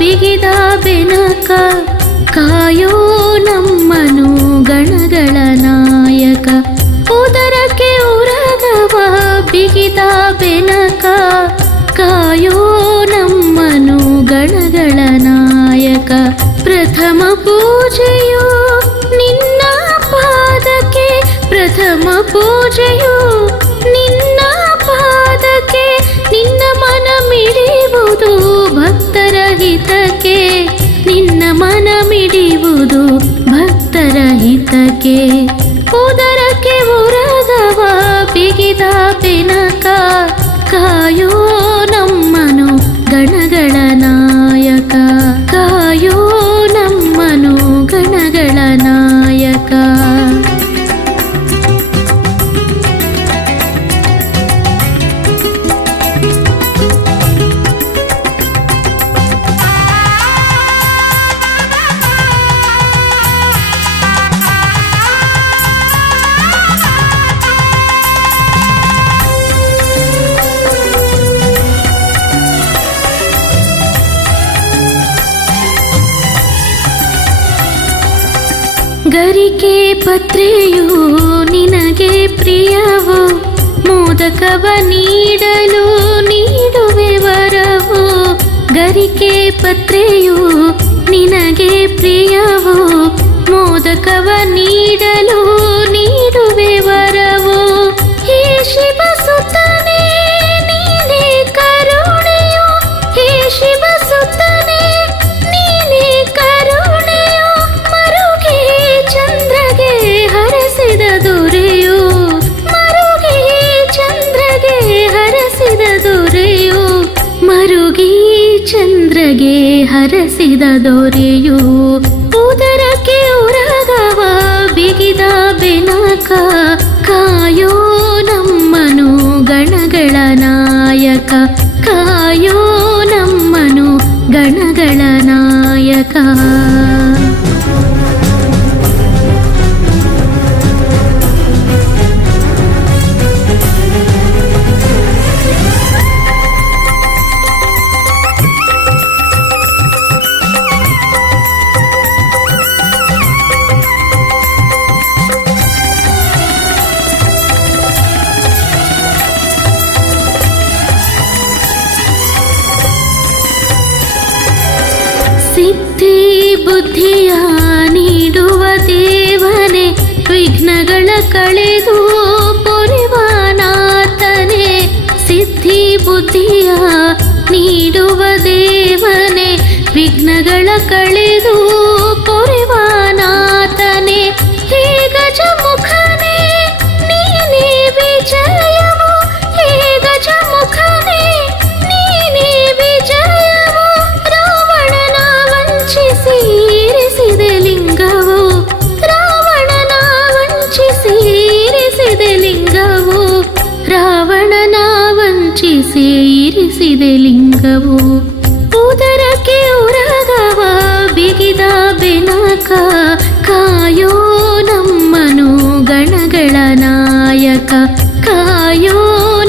ಬಿಗಿದ ಬೆನಕ ಕಾಯೋ ನಮ್ಮನು ಗಣಗಳ ನಾಯಕ. ಉದರಕ್ಕೆ ಉರಗವ ಬಿಗಿದ ಬೆನಕ ಕಾಯೋ ನಮ್ಮನು ಗಣಗಳ ನಾಯಕ. ಪ್ರಥಮ ಪೂಜೆಯು ನಿನ್ನ ಪಾದಕ್ಕೆ, ಪ್ರಥಮ ಪೂಜೆಯು ನಿನ್ನ ಪಾದಕ್ಕೆ. ನಿನ್ನ ಮನ ಮಿಡಿಯುವುದು ಭಕ್ತರ ಹಿತಕ್ಕೆ, ನಿನ್ನ ಮನ ಮಿಡಿಯುವುದು ಭಕ್ತರ ಹಿತಕ್ಕೆ. ಉದರಕ್ಕೆ ಉರಗವ ಬಿಗಿದ ಬೆನಕ ಕಾಯೋ ನಮ್ಮನು ಗಣಗಳ ನಾಯಕ, ಕಾಯೋ ನಮ್ಮನು ಗಣಗಳ ನಾಯಕ. ಗರಿಕೆ ಪತ್ರೆಯು ನಿನಗೆ ಪ್ರಿಯವು, ಮೋದಕವ ನೀಡಲು ನೀಡುವೆ ವರವು. ಗರಿಕೆ ಪತ್ರೆಯು ನಿನಗೆ ಪ್ರಿಯವು, ಮೋದಕವ ನೀಡಲು ನೀಡುವೆ ವರವು. ಹೇ ಶಿವ ಸುತನೇ ನೀನೇ ಕರುಣೆಯು, ಹೇ ಶಿವ ಸುತನೇ ನೀನೇ ಕರುಣೆಯು. ಮರುಗೆ ಚಂದ್ರಗೆ ಹರಸಿದ ದೊರೆಯು, ಮರುಗೆ ಚಂದ್ರಗೆ ಹರಸಿದ ದೊರೆಯು. ಮರುಗಿ ಚಂದ್ರಗೆ ಹರಸಿದ ದೊರೆಯು. ಉದರಕ್ಕೆ ಉರಗವ ಬಿಗಿದ ಬೆನಕ ಕಾಯೋ ನಮ್ಮನು ಗಣಗಳ ನಾಯಕ, ಕಾಯೋ ನಮ್ಮನು ಗಣಗಳ ನಾಯಕ. ಸಿದ್ಧಿ ಬುದ್ಧಿಯ ನೀಡುವ ದೇವನೇ, ವಿಘ್ನಗಳ ಕಳೆದು ಪೊರೆವ ನಾಥನೇ. ಸಿದ್ಧಿ ಬುದ್ಧಿಯ ನೀಡುವ ದೇವನೇ, ವಿಘ್ನಗಳ ಕಳೆದು ಪೊರೆವ ನಾಥನೇ. ಹೇ ಗಜಮುಖನೇ ನೀನೇ ವಿಜಯವು, ಹೇ ಗಜಮುಖನೇ ನೀನೇ ವಿಜಯವು. ರಾವಣನ ವಂಚಿಸಿ ಇರಿಸಿದ ಲಿಂಗವು, ರಾವಣನ ವಂಚಿಸಿ ಇರಿಸಿದ ಲಿಂಗವು. ರಾವಣನ ವಂಚಿಸಿ ಇರಿಸಿದ ಲಿಂಗವು. ಉದರಕ್ಕೆ ಉರಗವ ಬಿಗಿದ ಬೆನಕ ಕಾಯೋ ನಮ್ಮನು ಗಣಗಳ ನಾಯಕ, ಕಾಯೋ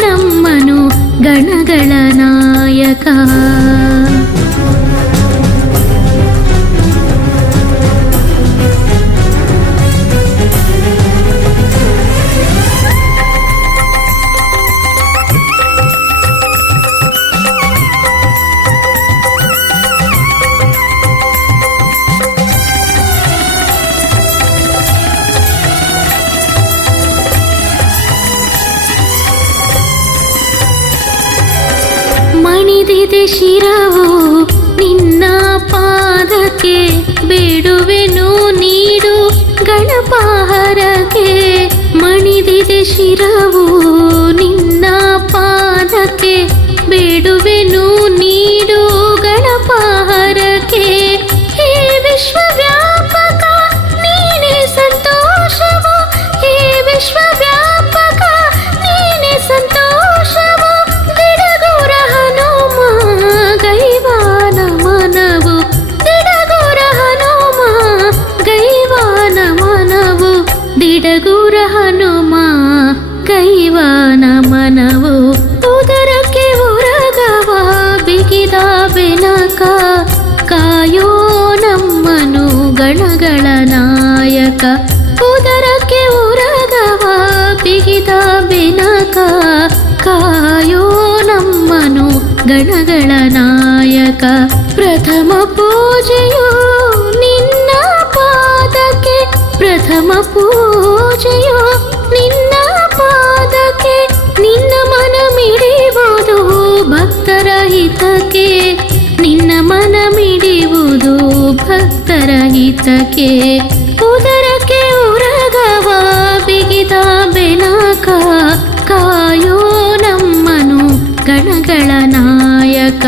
ನಮ್ಮನು ಗಣಗಳ ನಾಯಕ. ಶಿರವು ನಿನ್ನ ಪಾದಕ್ಕೆ ಬೇಡುವೆನು ನೀಡು ಗಣಪಾಹರಕ್ಕೆ ಮಣಿದಿದೆ ಶಿರವು ನಿನ್ನ ಪಾದಕ್ಕೆ ಬೇಡುವೆನು ನೀಡು ಗಣಪಾಹರಕ್ಕೆ ಹೇ ವಿಶ್ವವ್ಯಾಪಕ ನೀನೇ ಸಂತೋಷವು ಹೇ ವಿಶ್ವವ್ಯಾಪಕ ನೀನೇ ಸಂತೋಷವು ದಿಡಗುರ ಹನುಮ ಗೈವಾನ ಮನವು ದಿಡಗುರ ಹನುಮ ಗೈವಾನ ಮನವು ದಿಡಗುರ ಹನುಮ ಗೈವಾನ ಮನವು ಉದರಕ್ಕೆ ಉರಗವ ಬಿಗಿದ ಬೆನಕ ಕಾಯೋ ನಮ್ಮನು ಗಣಗಳ ನಾಯಕ ಉದರಕ್ಕೆ ಉರಗವ ಬಿಗಿದ ಬೆನಕ ಕಾಯೋ ನಮ್ಮನು ಗಣಗಳ ನಾಯಕ ಪ್ರಥಮ ಪೂಜೆಯು ನಿನ್ನ ಪಾದಕ್ಕೆ ಪ್ರಥಮ ಪೂಜೆಯು ನಿನ್ನ ಪಾದಕ್ಕೆ ನಿನ್ನ ಮನ ಮಿಡಿಯುವುದು ಭಕ್ತರ ಹಿತಕ್ಕೆ ನಿನ್ನ ಮನ ಮಿಡಿಯುವುದು ಭಕ್ತರ ಹಿತಕ್ಕೆ ಉದರಕ್ಕೆ ಉರಗವ ಬಿಗಿದ ಬೆನಕ ಕಾಯೋ ನಮ್ಮನು ಗಣಗಳ ನಾಯಕ